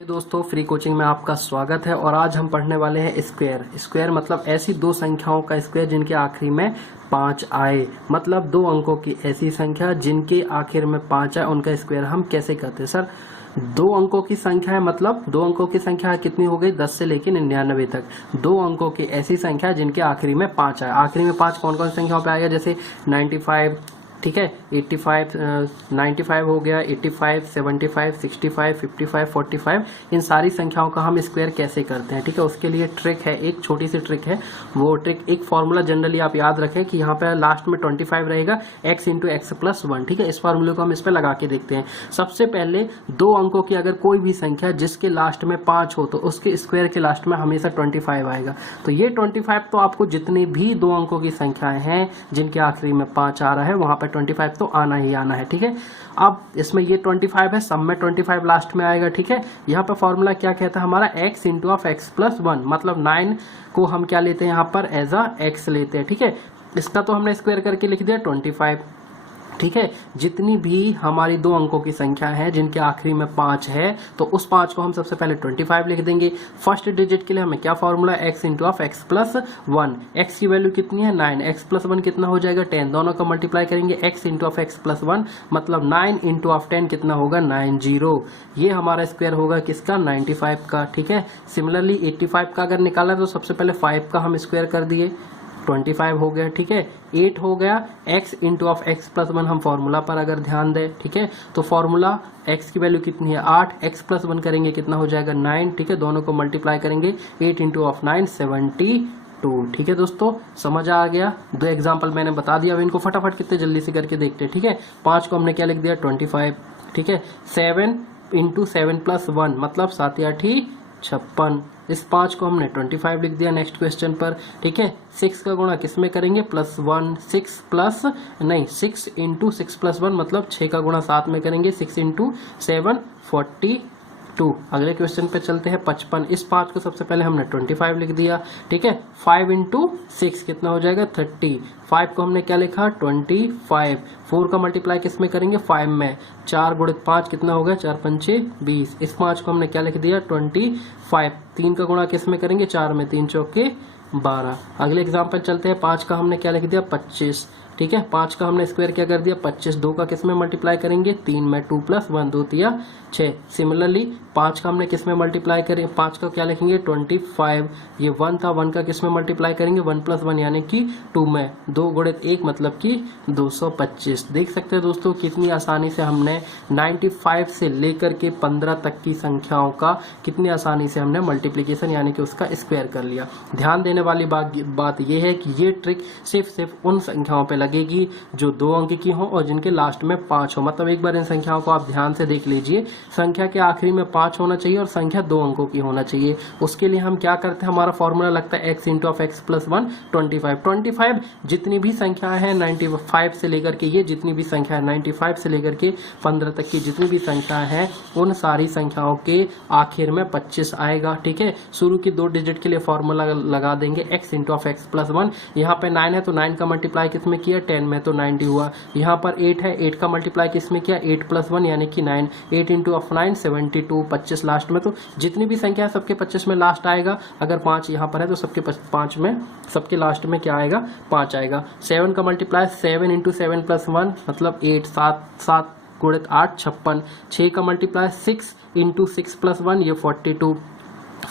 दोस्तों free coaching में आपका स्वागत है और आज हम पढ़ने वाले हैं स्क्वायर मतलब ऐसी दो संख्याओं का स्क्वायर जिनके आखिरी में 5 आए। मतलब दो अंकों की ऐसी संख्या जिनके आखिर में 5 आए उनका स्क्वायर हम कैसे करते हैं। सर दो अंकों की संख्या है, मतलब दो अंकों की संख्या कितनी हो गई 10 से लेकर 99 तक। दो अंकों की ऐसी संख्या जिनके आखिरी में 5 आए। आखिरी में 5 कौन कौन सी संख्याओं पे आएगा, जैसे 95, ठीक है, 85, 95 हो गया, 85, 75, 65, 55, 45। इन सारी संख्याओं का हम स्क्वायर कैसे करते हैं, ठीक है। उसके लिए ट्रिक है, एक छोटी सी ट्रिक है। वो ट्रिक, एक फॉर्मूला जनरली आप याद रखें कि यहाँ पे लास्ट में 25 रहेगा, x इंटू एक्स प्लस 1, ठीक है। इस फॉर्मूले को हम इस पे लगा के देखते हैं। सबसे पहले दो अंकों की अगर कोई भी संख्या जिसके लास्ट में 5 हो तो उसके स्क्वायर के लास्ट में हमेशा 25 आएगा। तो ये 25 तो आपको जितनी भी दो अंकों की संख्याएं हैं जिनके आखिरी में 5 आ रहा है वहां पर 25 तो आना ही आना है, ठीक है। अब इसमें ये 25 है, सब में 25 लास्ट में आएगा, ठीक है। यहाँ पे फॉर्मूला क्या कहता है हमारा, x into of x plus 1, मतलब 9 को हम क्या लेते हैं यहाँ पर एज अ x लेते हैं, ठीक है। इसका तो हमने स्क्वायर करके लिख दिया 25, ठीक है। जितनी भी हमारी दो अंकों की संख्या है जिनके आखिरी में 5 है तो उस 5 को हम सबसे पहले 25 लिख देंगे। फर्स्ट डिजिट के लिए हमें क्या फॉर्मूला है, x into of x plus 1। x की वैल्यू कितनी है 9, x प्लस 1 कितना हो जाएगा 10, दोनों का मल्टीप्लाई करेंगे x into of x plus 1, मतलब 9 इंटू ऑफ 10 कितना होगा 90। ये हमारा स्क्वायर होगा किसका 95 का, ठीक है। सिमिलरली 85 का अगर निकाला तो सबसे पहले 5 का हम स्क्वायर कर दिए, 25 हो गया, ठीक है। 8 हो गया, x into of x plus 1 हम फॉर्मूला पर अगर ध्यान दें, ठीक है, तो फॉर्मूला x की वैल्यू कितनी है 8, x प्लस 1 करेंगे कितना हो जाएगा 9, ठीक है। दोनों को मल्टीप्लाई करेंगे 8 इंटू ऑफ 9 72, ठीक है। दोस्तों समझ आ गया, दो एग्जाम्पल मैंने बता दिया। अब इनको फटाफट कितने जल्दी से करके देखते हैं, ठीक है। 5 को हमने क्या लिख दिया 25, ठीक है। 7 इंटू 7 प्लस 1 मतलब 7 या 56, इस 5 को हमने 25 लिख दिया नेक्स्ट क्वेश्चन पर, ठीक है। 6 का गुणा किस में करेंगे प्लस 1, 6 इंटू 6 प्लस 1 मतलब 6 का गुणा 7 में करेंगे, 6 इंटू 7 42। अगले क्वेश्चन पे चलते हैं 55। इस 5 को सबसे पहले हमने 25 लिख दिया, ठीक है। 5 इंटू 6 कितना हो जाएगा 30, 5 को हमने क्या लिखा 25, 4 का मल्टीप्लाई किस में करेंगे 5 में, 4 गुणित 5 कितना होगा 4 पंचे 20। इस 5 को हमने क्या लिख दिया 25, 3 का गुणा किस में करेंगे 4 में, 3 चौके 12। अगले एग्जाम्पल चलते हैं, 5 का हमने क्या लिख दिया 25, ठीक है। 5 का हमने स्क्वायर क्या कर दिया 25, 2 का किस में मल्टीप्लाई करेंगे 3 में, 2 प्लस 1 2 तिया 6। सिमिलरली 5 का हमने किस में मल्टीप्लाई करें, 5 का क्या लिखेंगे 25, ये 1 था, 1 का किस में मल्टीप्लाई करेंगे 1 प्लस 1 यानी कि 2 में, 2 गुणित 1 मतलब कि 225। देख सकते हैं दोस्तों कितनी आसानी से हमने 95 से लेकर के 15 तक की संख्याओं का कितनी आसानी से हमने मल्टीप्लीकेशन यानी कि उसका स्क्वायर कर लिया। ध्यान देने वाली बात यह है कि ये ट्रिक सिर्फ उन संख्याओं पे लगेगी जो 2 अंक की हो और जिनके लास्ट में 5 हो। मतलब एक बार इन संख्याओं को आप ध्यान से देख लीजिए, संख्या के आखिरी में 5 होना चाहिए और संख्या 2 अंकों की होना चाहिए। उसके लिए हम क्या करते हैं, हमारा फॉर्मूला लगता है x into of x plus 1 25 जितनी भी संख्या है 95 से लेकर के, ये जितनी भी संख्या है 95 से लेकर के 15 तक की जितनी भी संख्या है उन सारी संख्याओं के आखिर में 25 आएगा, ठीक है। शुरू की 2 डिजिट के लिए फॉर्मूला लगा देंगे x into of x plus 1। यहाँ पे 9 है तो 9 का मल्टीप्लाई किस में किया 10 में तो 90 हुआ। यहाँ पर 8 है, 8 का मल्टीप्लाई किस में किया 8 प्लस 1 यानी कि 9, 8 इंटू ऑफ 9 72, 25 लास्ट में, तो जितनी भी संख्या है सबके 25 में लास्ट आएगा। अगर 5 यहाँ पर है तो सबके 5 में, सबके लास्ट में क्या आएगा 5 आएगा। 7 का मल्टीप्लाई 7 इंटू 7 प्लस 1 मतलब 8, 7 गुणित 8 56। 6 का मल्टीप्लाई 6 इंटू 6 प्लस 1 ये 42,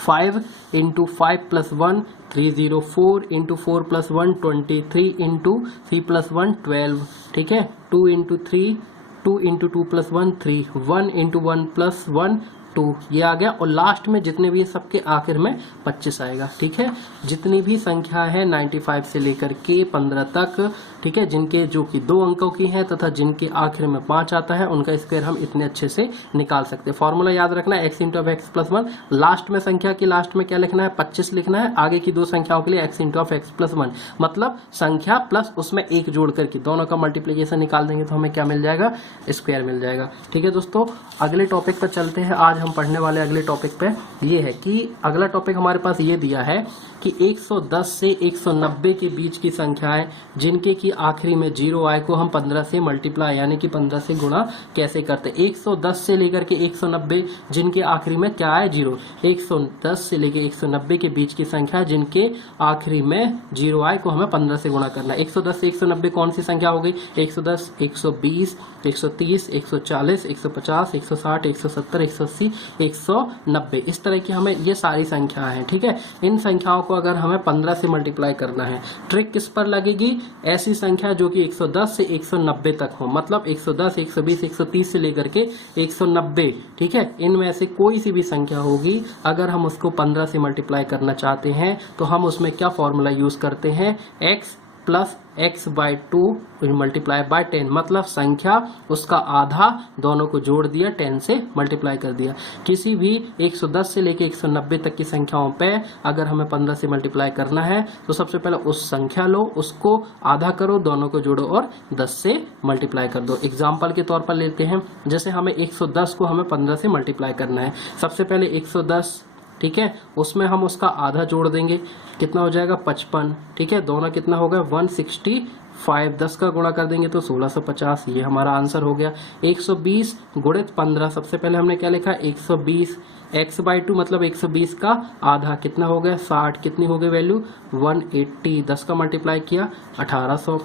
5 into 5 plus 1 30, 4 into 4 plus 1 23, into 3 plus 1 12, ठीक है। 2 into 3, 2 into 2 plus 1 3, 1 into 1 plus 1 2, ये आ गया। और लास्ट में जितने भी सबके आखिर में 25 आएगा, ठीक है। जितनी भी संख्या है 95 से लेकर के 15 तक, ठीक है, जिनके जो कि 2 अंकों की हैं तथा जिनके आखिर में 5 आता है उनका स्क्वायर हम इतने अच्छे से निकाल सकते हैं। फॉर्मूला याद रखना है x into of x plus 1, last में संख्या की लास्ट में क्या लिखना है 25 लिखना है, आगे की 2 संख्याओं के लिए x into of x plus 1 मतलब संख्या प्लस उसमें 1 जोड़ करके दोनों का मल्टीप्लीकेशन निकाल देंगे तो हमें क्या मिल जाएगा स्क्वायर मिल जाएगा, ठीक है। दोस्तों अगले टॉपिक पर चलते हैं। आज हम पढ़ने वाले अगले टॉपिक पे ये है कि अगला टॉपिक हमारे पास ये दिया है कि 110 से 190 के बीच की संख्याएं जिनके की आखिरी में 0 आए को हम 15 से मल्टीप्लाई यानी कि 15 से गुणा कैसे करते। 110 से लेकर के 190 जिनके आखिरी में क्या है 0। 110 से लेकर 190 के बीच की संख्या जिनके आखिरी में 0 आए को हमें 15 से गुणा करना है। 110 से 190 कौन सी संख्या हो गई? 110, 120, 130, 140, 150, 160, 170, 180, 190। इस तरह की हमें ये सारी संख्या है। ठीक है, इन संख्याओं को अगर हमें 15 से मल्टीप्लाई करना है, ट्रिक किस पर लगेगी? ऐसी संख्या जो कि 110 से 190 तक हो, मतलब 110, 120, 130 से लेकर के 190। ठीक है, इनमें से कोई सी भी संख्या होगी, अगर हम उसको 15 से मल्टीप्लाई करना चाहते हैं तो हम उसमें क्या फॉर्मूला यूज करते हैं? x plus x by 2 multiply by 10, मतलब संख्या उसका आधा, दोनों को जोड़ दिया, 10 से मल्टीप्लाई कर दिया। किसी भी 110 से लेके 190 तक की संख्याओं पे अगर हमें 15 से मल्टीप्लाई करना है तो सबसे पहले उस संख्या लो, उसको आधा करो, दोनों को जोड़ो और 10 से मल्टीप्लाई कर दो। एग्जाम्पल के तौर पर लेते हैं, जैसे हमें 110 को हमें 15 से मल्टीप्लाई करना है। सबसे पहले 110, ठीक है, उसमें हम उसका आधा जोड़ देंगे, कितना हो जाएगा? 55। ठीक है, दोनों कितना हो गया? 165। 10 का गुणा कर देंगे तो 1650, ये हमारा आंसर हो गया। 120 गुणित 15, सबसे पहले हमने क्या लिखा? 120। x बाई 2 मतलब 120 का आधा, कितना हो गया? 60। कितनी हो गई वैल्यू? 180। 10 का मल्टीप्लाई किया 1800।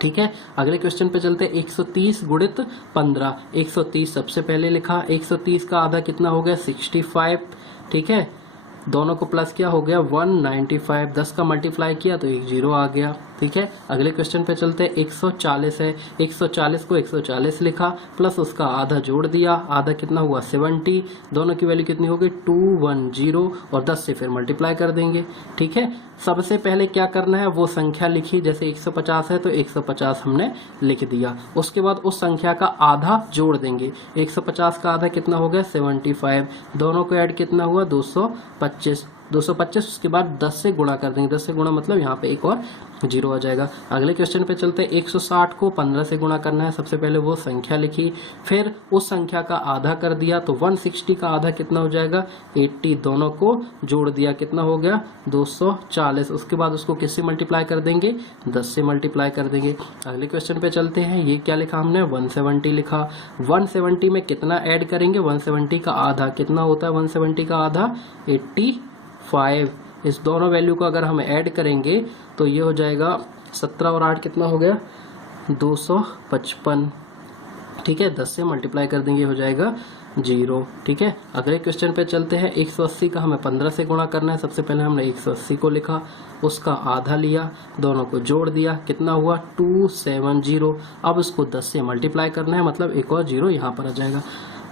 ठीक है, अगले क्वेश्चन पे चलते हैं। 130 गुणित 15, 130 सबसे पहले लिखा, 130 का आधा कितना हो गया? 65। ठीक है, दोनों को प्लस किया, हो गया 195। 10 का मल्टीप्लाई किया तो एक 0 आ गया। ठीक है, अगले क्वेश्चन पे चलते हैं। 140 है, 140 को 140 लिखा, प्लस उसका आधा जोड़ दिया, आधा कितना हुआ? 70। दोनों की वैल्यू कितनी हो गई? 210 और 10 से फिर मल्टीप्लाई कर देंगे। ठीक है, सबसे पहले क्या करना है? वो संख्या लिखी, जैसे 150 है तो 150 हमने लिख दिया, उसके बाद उस संख्या का आधा जोड़ देंगे। 150 का आधा कितना हो गया? 75। दोनों को ऐड कितना हुआ? 225। 225 उसके बाद 10 से गुणा कर देंगे, 10 से गुणा मतलब यहाँ पे एक और 0 आ जाएगा। अगले क्वेश्चन पे चलते हैं। 160 को 15 से गुणा करना है, सबसे पहले वो संख्या लिखी, फिर उस संख्या का आधा कर दिया तो 160 का आधा कितना हो जाएगा? 80। दोनों को जोड़ दिया, कितना हो गया? 240। उसके बाद उसको किससे मल्टीप्लाई कर देंगे? 10 से मल्टीप्लाई कर देंगे। अगले क्वेश्चन पे चलते हैं। ये क्या लिखा हमने? 170 लिखा। 170 में कितना ऐड करेंगे? 170 का आधा कितना होता है? 170 का आधा 85। इस दोनों वैल्यू को अगर हम ऐड करेंगे तो ये हो जाएगा 17 और 8 कितना हो गया? 255। ठीक है, 10 से मल्टीप्लाई कर देंगे, हो जाएगा 0। ठीक है, अगले क्वेश्चन पे चलते हैं। 180 का हमें 15 से गुणा करना है, सबसे पहले हमने 180 को लिखा, उसका आधा लिया, दोनों को जोड़ दिया, कितना हुआ? 270। अब उसको 10 से मल्टीप्लाई करना है, मतलब एक और 0 यहाँ पर आ जाएगा।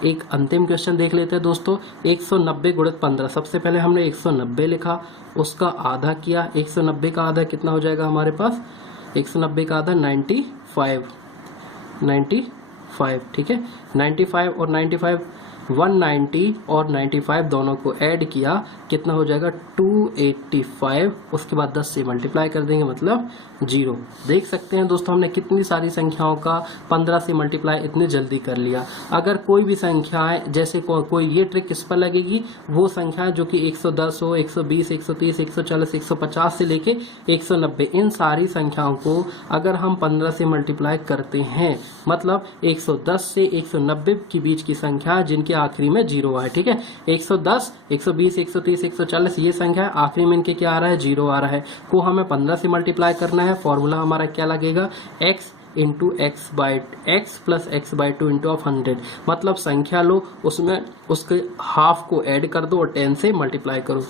एक अंतिम क्वेश्चन देख लेते हैं दोस्तों। 190 गुणित 15, सबसे पहले हमने 190 लिखा, उसका आधा किया, 190 का आधा कितना हो जाएगा हमारे पास? 190 का आधा 95। ठीक है, 95 और 95, 190 और 95 दोनों को ऐड किया, कितना हो जाएगा? 285। उसके बाद 10 से मल्टीप्लाई कर देंगे, मतलब 0। देख सकते हैं दोस्तों, हमने कितनी सारी संख्याओं का 15 से मल्टीप्लाई इतने जल्दी कर लिया। अगर कोई भी संख्याएं, जैसे कोई ये ट्रिक किस पर लगेगी? वो संख्या जो कि 110 हो, 120, 130, 140, 150 से लेके 190, इन सारी संख्याओं को अगर हम 15 से मल्टीप्लाई करते हैं, मतलब 110 से 190 के बीच की संख्या जिनके आखिरी में 0 आए। ठीक है, 110, 120, 130, 140 ये संख्या आखिरी में इनके क्या आ रहा है? 0 आ रहा है, को हमें 15 से मल्टीप्लाई करना है। फॉर्मूला हमारा क्या लगेगा? x into x by x plus x by 2 into of 100, मतलब संख्या लो, उसमें उसके हाफ को ऐड कर दो और 10 से मल्टीप्लाई करो।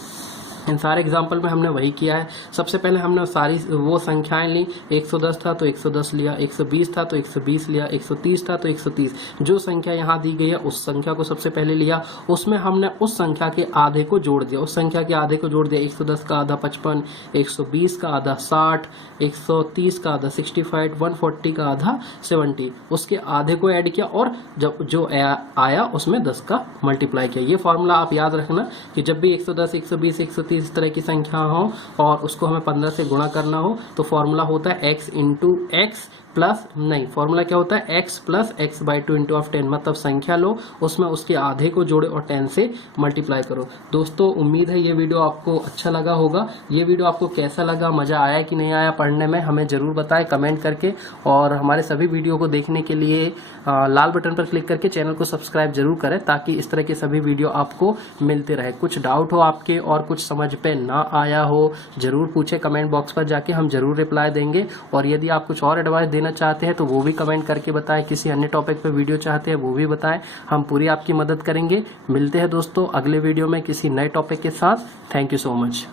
इन सारे एग्जाम्पल में हमने वही किया है। सबसे पहले हमने सारी वो संख्याएं ली, 110 था तो 110 लिया, 120 था तो 120 लिया, 130 था तो 130। जो संख्या यहाँ दी गई है उस संख्या को सबसे पहले लिया, उसमें हमने उस संख्या के आधे को जोड़ दिया, उस संख्या के आधे को जोड़ दिया। 110 का आधा 55, 120 का आधा 60, 130 का आधा 65, 140 का आधा 70, उसके आधे को ऐड किया और जब जो आया उसमें 10 का मल्टीप्लाई किया। ये फॉर्मूला आप याद रखना कि जब भी 110, 120, 130, सी इस तरह की संख्या हो और उसको हमें 15 से गुणा करना हो तो फॉर्मूला होता है x इंटू एक्स प्लस, नहीं फॉर्मूला क्या होता है x plus x by 2 into of 10, मतलब संख्या लो उसमें उसके आधे को जोड़े और 10 से मल्टीप्लाई करो। दोस्तों उम्मीद है ये वीडियो आपको अच्छा लगा होगा। ये वीडियो आपको कैसा लगा, मजा आया कि नहीं आया पढ़ने में, हमें जरूर बताएं कमेंट करके। और हमारे सभी वीडियो को देखने के लिए लाल बटन पर क्लिक करके चैनल को सब्सक्राइब जरूर करें ताकि इस तरह के सभी वीडियो आपको मिलते रहे। कुछ डाउट हो आपके और कुछ समझ पे ना आया हो जरूर पूछे कमेंट बॉक्स पर जाके, हम जरूर रिप्लाई देंगे। और यदि आप कुछ और एडवाइस देना चाहते हैं तो वो भी कमेंट करके बताएं, किसी अन्य टॉपिक पे वीडियो चाहते हैं वो भी बताएं, हम पूरी आपकी मदद करेंगे। मिलते हैं दोस्तों अगले वीडियो में किसी नए टॉपिक के साथ। Thank you so much.